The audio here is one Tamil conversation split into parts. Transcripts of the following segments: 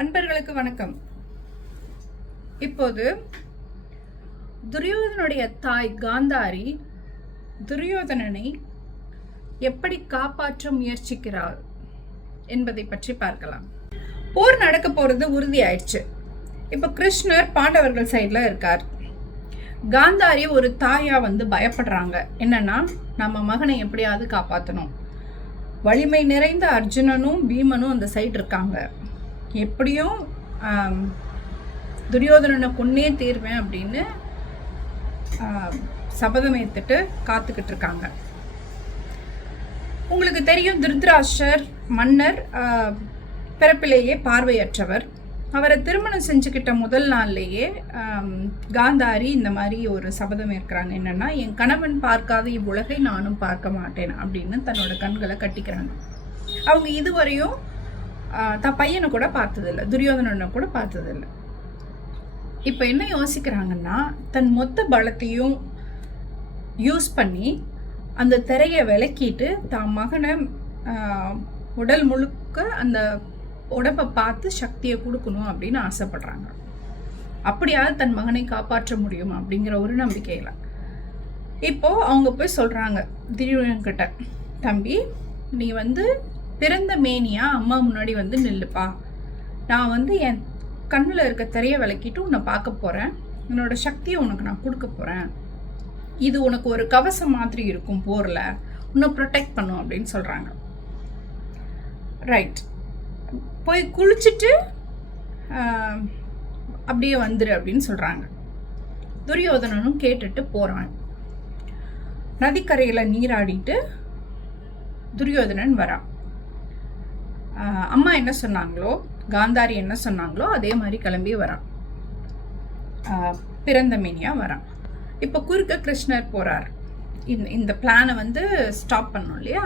அன்பர்களுக்கு வணக்கம். இப்போது துரியோதனுடைய தாய் காந்தாரி துரியோதனனை எப்படி காப்பாற்ற முயற்சிக்கிறார் என்பதை பற்றி பார்க்கலாம். போர் நடக்க போறது உறுதி ஆயிடுச்சு இப்போ கிருஷ்ணர் பாண்டவர்கள் சைடில் இருக்கார். காந்தாரி ஒரு தாயா வந்து பயப்படுறாங்க. என்னன்னா நம்ம மகனை எப்படியாவது காப்பாற்றணும் வலிமை நிறைந்த அர்ஜுனனும் பீமனும் அந்த சைடு இருக்காங்க. எப்படியும் துரியோதனனை கொன்னே தீர்வேன் அப்படின்னு சபதம் ஏத்துட்டு காத்துக்கிட்டு இருக்காங்க. உங்களுக்கு தெரியும் திருதராஷ்டர் மன்னர் பிறப்பிலேயே பார்வையற்றவர். அவரை திருமணம் செஞ்சுக்கிட்ட முதல் நாள்லேயே காந்தாரி இந்த மாதிரி ஒரு சபதம் இருக்கிறாங்க என்னென்னா என் கணவன் பார்க்காத இவ்வுலகை நானும் பார்க்க மாட்டேன் அப்படின்னு தன்னோட கண்களை கட்டிக்கிறாங்க. அவங்க இதுவரையும் தன் பையனை கூட பார்த்ததில்ல. துரியோதனனை கூட பார்த்ததில்ல. இப்போ என்ன யோசிக்கிறாங்கன்னா தன் மொத்த பலத்தையும் யூஸ் பண்ணி அந்த திரையை விலக்கிட்டு தான் மகனை உடல் முழுக்க அந்த உடம்பை பார்த்து சக்தியை கொடுக்கணும் அப்படின்னு ஆசைப்படுறாங்க. அப்படியாவது தன் மகனை காப்பாற்ற முடியும் அப்படிங்கிற ஒரு நம்பிக்கையில். இப்போது அவங்க போய் சொல்கிறாங்க திடீர்னு கிட்ட தம்பி நீ வந்து பிறந்த மேனியா அம்மா முன்னாடி வந்து நில்லுப்பா. நான் வந்து என் கண்ணில் இருக்க திரைய விளக்கிட்டு உன்னை பார்க்க போகிறேன் என்னோட சக்தியை உனக்கு நான் கொடுக்க போகிறேன் இது உனக்கு ஒரு கவசம் மாதிரி இருக்கும் போரில். உன்னை ப்ரொடெக்ட் பண்ணும் அப்படின்னு சொல்கிறாங்க ரைட் போய் குளிச்சுட்டு அப்படியே வந்துரு அப்படின்னு சொல்கிறாங்க துரியோதனனும் கேட்டுட்டு போகிறான் நதிக்கரையில் நீராடிட்டு துரியோதனன் வரான் அம்மா என்ன சொன்னாங்களோ காந்தாரி என்ன சொன்னாங்களோ அதே மாதிரி கிளம்பி வரான். பிறந்த மீனியாக வரான். இப்போ குறுக்க கிருஷ்ணர் போகிறார் இந்த இந்த பிளானை வந்து ஸ்டாப் பண்ணோம் இல்லையா?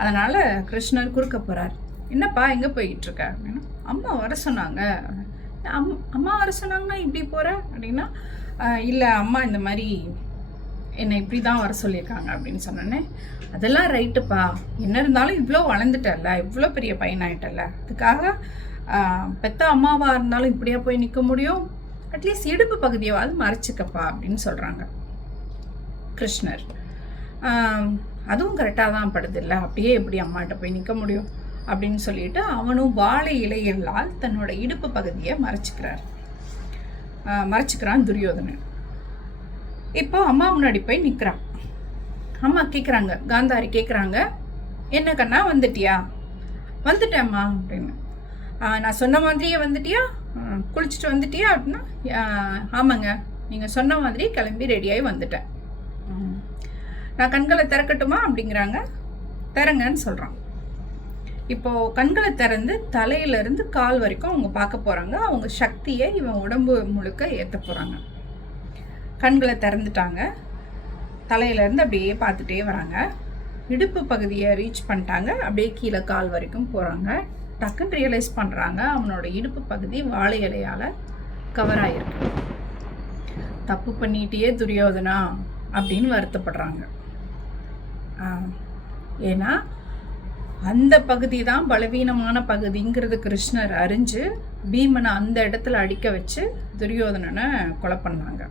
அதனால் கிருஷ்ணர் குறுக்க போகிறார் என்னப்பா எங்கே போய்கிட்டுருக்க அப்படின்னா. அம்மா வர சொன்னாங்க. அம் அம்மா வர சொன்னாங்கன்னா இப்படி போகிற அப்படின்னா இல்லை அம்மா இந்த மாதிரி என்னை இப்படி தான் வர சொல்லியிருக்காங்க அப்படின்னு சொன்னோன்னே அதெல்லாம் ரைட்டுப்பா என்ன இருந்தாலும் இவ்வளோ வளர்ந்துட்டல்ல இவ்வளோ பெரிய பையனாயிட்டல அதுக்காக பெத்த அம்மாவாக இருந்தாலும் இப்படியா போய் நிற்க முடியும்? அட்லீஸ்ட் இடுப்பு பகுதியாவது மறைச்சிக்கப்பா அப்படின்னு சொல்கிறாங்க கிருஷ்ணர். அதுவும் கரெக்டாக தான் படுது இல்லை அப்படியே எப்படி அம்மாட்ட போய் நிற்க முடியும்? அப்படின்னு சொல்லிட்டு அவனும் வாழை இலைகளால் தன்னோட இடுப்பு பகுதியை மறைச்சிக்கிறார். மறைச்சிக்கிறான் துரியோதனன். இப்போ அம்மா முன்னாடி போய் நிற்கிறான் அம்மா கேட்குறாங்க காந்தாரி கேட்குறாங்க என்ன கண்ணா வந்துட்டியா? வந்துட்டேம்மா அப்படின்னு. நான் சொன்ன மாதிரியே வந்துட்டியா? குளிச்சுட்டு வந்துட்டியா? அப்படின்னா ஆமாங்க நீங்கள் சொன்ன மாதிரி கிளம்பி ரெடியாகி வந்துட்டேன். நான் கண்களை திறக்கட்டுமா? அப்படிங்கிறாங்க. திறங்கன்னு சொல்கிறான் இப்போது கண்களை திறந்து தலையிலேருந்து கால் வரைக்கும் அவங்க பார்க்க போகிறாங்க அவங்க சக்தியை இவன் உடம்பு முழுக்க ஏற்ற போகிறாங்க கண்களை திறந்துட்டாங்க. தலையிலேருந்து அப்படியே பார்த்துட்டே வராங்க. இடுப்பு பகுதியை ரீச் பண்ணிட்டாங்க. அப்படியே கீழே கால் வரைக்கும் போகிறாங்க டக்குன்னு ரியலைஸ் பண்ணுறாங்க அவனோட இடுப்பு பகுதி வாழை இலையால் கவர் ஆகிருக்கு தப்பு பண்ணிட்டே துரியோதனா அப்படின்னு வருத்தப்படுறாங்க. ஏன்னா அந்த பகுதி தான் பலவீனமான பகுதிங்கிறது கிருஷ்ணர் அறிஞ்சு பீமனை அந்த இடத்துல அடிக்க வச்சு துரியோதனனை கொலை பண்ணாங்க.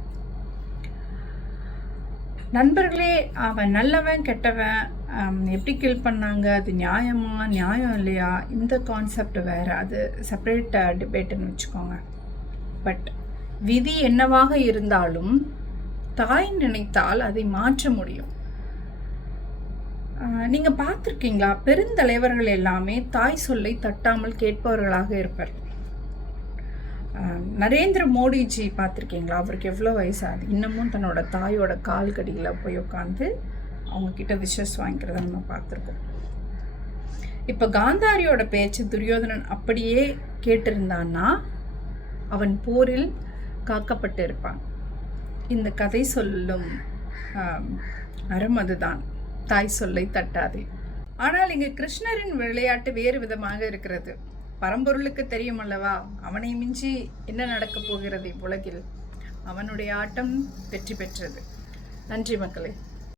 நண்பர்களே அவன் நல்லவன் கெட்டவன் எப்படி கில் பண்ணாங்க அது நியாயமா நியாயம் இல்லையா? இந்த கான்செப்ட் வேற. அது செப்பரேட் டிபேட்டுன்னு வச்சுக்கோங்க. பட் விதி என்னவாக இருந்தாலும் தாய் நினைத்தால் அதை மாற்ற முடியும். நீங்கள் பார்த்துருக்கீங்களா? பெருந்தலைவர்கள் எல்லாமே தாய் சொல்லை தட்டாமல் கேட்பவர்களாக இருப்பார். நரேந்திர மோடிஜி பார்த்துருக்கீங்களா? அவருக்கு எவ்வளோ வயசாகுது இன்னமும் தன்னோட தாயோட கால் கடியில் போய் உட்காந்து அவங்க கிட்ட விஷஸ் வாங்கிக்கிறத நம்ம பார்த்துருக்கோம். இப்போ காந்தாரியோட பேச்சு துரியோதனன் அப்படியே கேட்டிருந்தான்னா அவன் போரில் காக்கப்பட்டு இருப்பான். இந்த கதை சொல்லும் அறம் அதுதான். தாய் சொல்லை தட்டாதே. ஆனால் இங்கே கிருஷ்ணரின் விளையாட்டு வேறு விதமாக இருக்கிறது. பரம்பொருளுக்கு தெரியும் அல்லவா அவனை மிஞ்சி என்ன நடக்கப் போகிறது இவ்வுலகில்? அவனுடைய ஆட்டம் வெற்றி பெற்றது. நன்றி மக்களே.